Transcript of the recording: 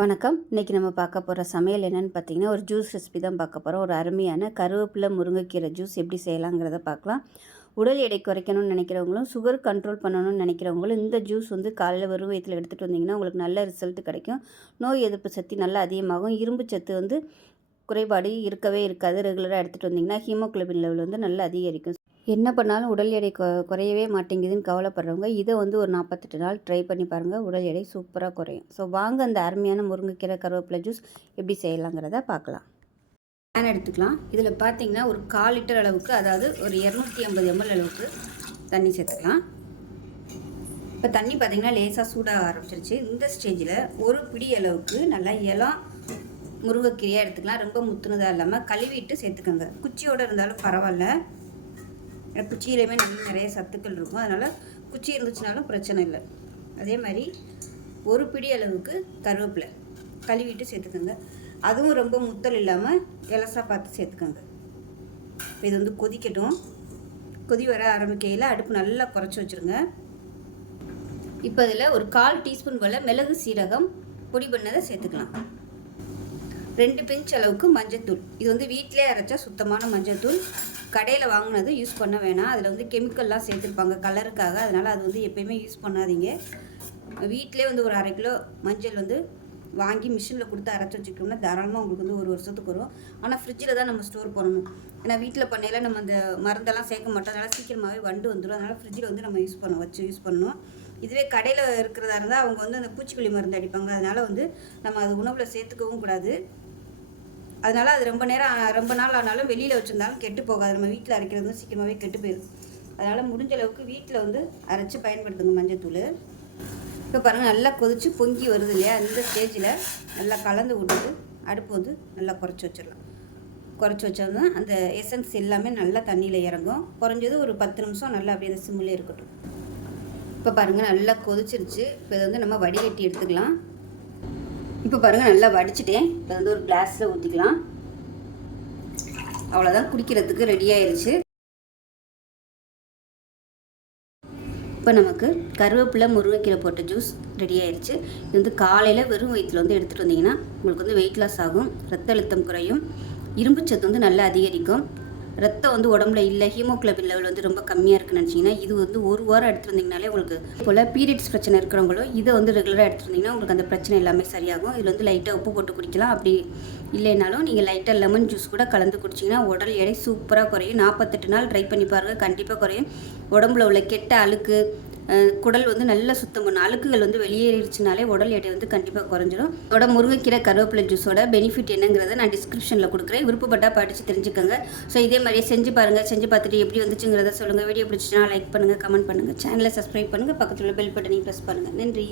வணக்கம். இன்றைக்கி நம்ம பார்க்க போகிற சமையல் என்னென்னு பார்த்தீங்கன்னா ஒரு ஜூஸ் ரெசிபி தான் பார்க்க போகிறோம் ஒரு அருமையான கருவேப்பிலை முருங்கைக்கீரை ஜூஸ் எப்படி செய்யலாங்கிறத பார்க்கலாம். உடல் எடை குறைக்கணும்னு நினைக்கிறவங்களும் சுகர் கண்ட்ரோல் பண்ணணும்னு நினைக்கிறவங்களும் இந்த ஜூஸ் வந்து காலையில் வெறும் வயிற்றில் எடுத்துகிட்டு வந்தீங்கன்னா உங்களுக்கு நல்ல ரிசல்ட் கிடைக்கும். நோய் எதிர்ப்பு சக்தி நல்லா அதிகமாகும். இரும்பு சத்து வந்து குறைபாடு இருக்கவே இருக்காது. ரெகுலராக எடுத்துகிட்டு வந்தீங்கன்னா ஹீமோக்ளோபின் லெவல் வந்து நல்லா அதிகரிக்கும். என்ன பண்ணாலும் உடல் எடை கொ குறையவே மாட்டேங்குதுன்னு கவலைப்படுறவங்க இதை வந்து ஒரு நாற்பத்தெட்டு நாள் ட்ரை பண்ணி பாருங்கள் உடல் எடை சூப்பராக குறையும். ஸோ வாங்க அந்த அருமையான முருங்கைக்கீரை கருவேப்பிலை ஜூஸ் எப்படி செய்யலாங்கிறத பார்க்கலாம். பேன் எடுத்துக்கலாம். இதில் பார்த்தீங்கன்னா ஒரு கால் லிட்டர் அளவுக்கு அதாவது ஒரு இரநூத்தி ஐம்பது எம்எல் அளவுக்கு தண்ணி சேர்த்துக்கலாம். இப்போ தண்ணி பார்த்திங்கன்னா லேசாக சூடாக ஆரம்பிச்சிருச்சு. இந்த ஸ்டேஜில் ஒரு பிடி அளவுக்கு நல்லா இலம் முருங்கைக்கீரையாக எடுத்துக்கலாம். ரொம்ப முத்துனதாக இல்லாமல் கழுவிட்டு சேர்த்துக்கோங்க. குச்சியோடு இருந்தாலும் பரவாயில்ல. குச்சியிலையுமே நல்ல நிறைய சத்துக்கள் இருக்கும். அதனால் குச்சி இருந்துச்சுனாலும் பிரச்சனை இல்லை. அதே மாதிரி ஒரு பிடி அளவுக்கு கருவேப்பிலை கழுவிட்டு சேர்த்துக்கோங்க. அதுவும் ரொம்ப முத்தல் இல்லாமல் இலசாக பார்த்து சேர்த்துக்கோங்க. இது வந்து கொதிக்கட்டும். கொதி வர ஆரம்பிக்கையில் அடுப்பு நல்லா குறைச்சி வச்சுருங்க. இப்போ இதில் ஒரு கால் டீஸ்பூன் போல் மிளகு சீரகம் பொடி பண்ணதை சேர்த்துக்கலாம். ரெண்டு பிஞ்ச் அளவுக்கு மஞ்சத்தூள். இது வந்து வீட்டிலே அரைச்சா சுத்தமான மஞ்சத்தூள். கடையில் வாங்கினது யூஸ் பண்ண வேணாம். அதில் வந்து கெமிக்கல்லாம் சேர்த்துருப்பாங்க கலருக்காக அதனால் அது வந்து எப்போயுமே யூஸ் பண்ணாதீங்க. வீட்டிலே வந்து ஒரு அரை கிலோ மஞ்சள் வந்து வாங்கி மிஷினில் கொடுத்து அரைச்சி வச்சுக்கிட்டோம்னா தாராளமாக உங்களுக்கு வந்து ஒரு வருஷத்துக்கு வரும். ஆனால் ஃப்ரிட்ஜில் தான் நம்ம ஸ்டோர் பண்ணணும். ஏன்னா வீட்டில் பண்ணையில் நம்ம அந்த மருந்தெல்லாம் சேர்க்க மாட்டோம். அதனால் சீக்கிரமாகவே வண்டு வந்துடும் அதனால் ஃப்ரிட்ஜில் வந்து நம்ம யூஸ் பண்ண வச்சு யூஸ் பண்ணணும். இதுவே கடையில் இருக்கிறதா இருந்தால் அவங்க வந்து அந்த பூச்சிக்கொல்லி மருந்து அடிப்பாங்க. அதனால் வந்து நம்ம அது உணவில் சேர்த்துக்கவும் கூடாது. அதனால் அது ரொம்ப நேரம் ரொம்ப நாள் ஆனாலும் வெளியில் வச்சுருந்தாலும் கெட்டு போகாது. நம்ம வீட்டில் அரைக்கிறது சீக்கிரமாகவே கெட்டு போயிடும் அதனால் முடிஞ்ச அளவுக்கு வீட்டில் வந்து அரைச்சி பயன்படுத்துங்க மஞ்சத்தூள் இப்போ பாருங்கள் நல்லா கொதித்து பொங்கி வருது இல்லையா? இந்த ஸ்டேஜில் நல்லா கலந்து விட்டுட்டு அடுப்பு வந்து நல்லா குறைச்சி வச்சிடலாம். குறைச்சி வச்சோம்னா அந்த எசன்ஸ் எல்லாமே நல்லா தண்ணியில் இறங்கும். குறைஞ்சது ஒரு பத்து நிமிஷம் நல்லா அப்படியே அந்த சிம்மிலே இருக்கட்டும். இப்போ பாருங்கள் நல்லா கொதிச்சிருச்சு. இப்போ இதை வந்து நம்ம வடிகட்டி எடுத்துக்கலாம். இப்போ பாருங்கள் நல்லா வடிச்சிட்டேன். இப்போ வந்து ஒரு கிளாஸில் ஊற்றிக்கலாம் அவ்வளோதான் குடிக்கிறதுக்கு ரெடி ஆயிடுச்சு இப்போ நமக்கு கருவேப்பிலை முருங்கைக்கீரை போட்ட ஜூஸ் ரெடி ஆயிடுச்சு இது வந்து காலையில் வெறும் வயிற்றில் வந்து எடுத்துகிட்டு வந்தீங்கன்னா உங்களுக்கு வந்து வெயிட் லாஸ் ஆகும். ரத்த அழுத்தம் குறையும். இரும்பு சத்து வந்து நல்லா அதிகரிக்கும். ரத்தம் வந்து உடம்புல இல்லை ஹீமோக்ளோபின் லெவல் வந்து ரொம்ப கம்மியாக இருக்குன்னு நினச்சிங்கன்னா இது வந்து ஒரு வாரம் எடுத்துருந்தீங்கனாலே உங்களுக்கு போல் பீரியட்ஸ் பிரச்சனை இருக்கிறவங்களும் இதை வந்து ரெகுலராக எடுத்துருந்தீங்கன்னா உங்களுக்கு அந்த பிரச்சனை எல்லாமே சரியாகும். இதில் வந்து லைட்டாக உப்பு போட்டு குடிக்கலாம். அப்படி இல்லைனாலும் நீங்கள் லைட்டாக லெமன் ஜூஸ் கூட கலந்து குடிச்சிங்கன்னா உடல் எடை சூப்பராக குறையும். நாற்பத்தெட்டு நாள் ட்ரை பண்ணி பாருங்கள் கண்டிப்பாக குறையும். உடம்புல உள்ள கெட்ட அழுக்கு குடல் வந்து நல்லா சுத்தம் பண்ணும் அழுக்குகள் வந்து வெளியேறிச்சுனாலே உடல் எடை வந்து கண்டிப்பாக குறைஞ்சிடும் அதோட முருங்கைக்கீரை கருவேப்பிலை ஜூஸோட பெனிஃபிட் என்னங்கிறத நான் டிஸ்கிரிப்ஷனில் கொடுக்குறேன். விருப்பப்பட்டால் படித்து தெரிஞ்சுக்கோங்க. ஸோ இதே மாதிரியே செஞ்சு பாருங்கள் செஞ்சு பார்த்துட்டு எப்படி வந்துச்சுங்கிறத சொல்லுங்கள் வீடியோ பிடிச்சிச்சுன்னா லைக் பண்ணுங்கள் கமெண்ட் பண்ணுங்கள் சேனலை சப்ஸ்கிரைப் பண்ணுங்கள் பக்கத்தில் பெல் பட்டனையும் ப்ரெஸ் பண்ணுங்கள் நன்றி.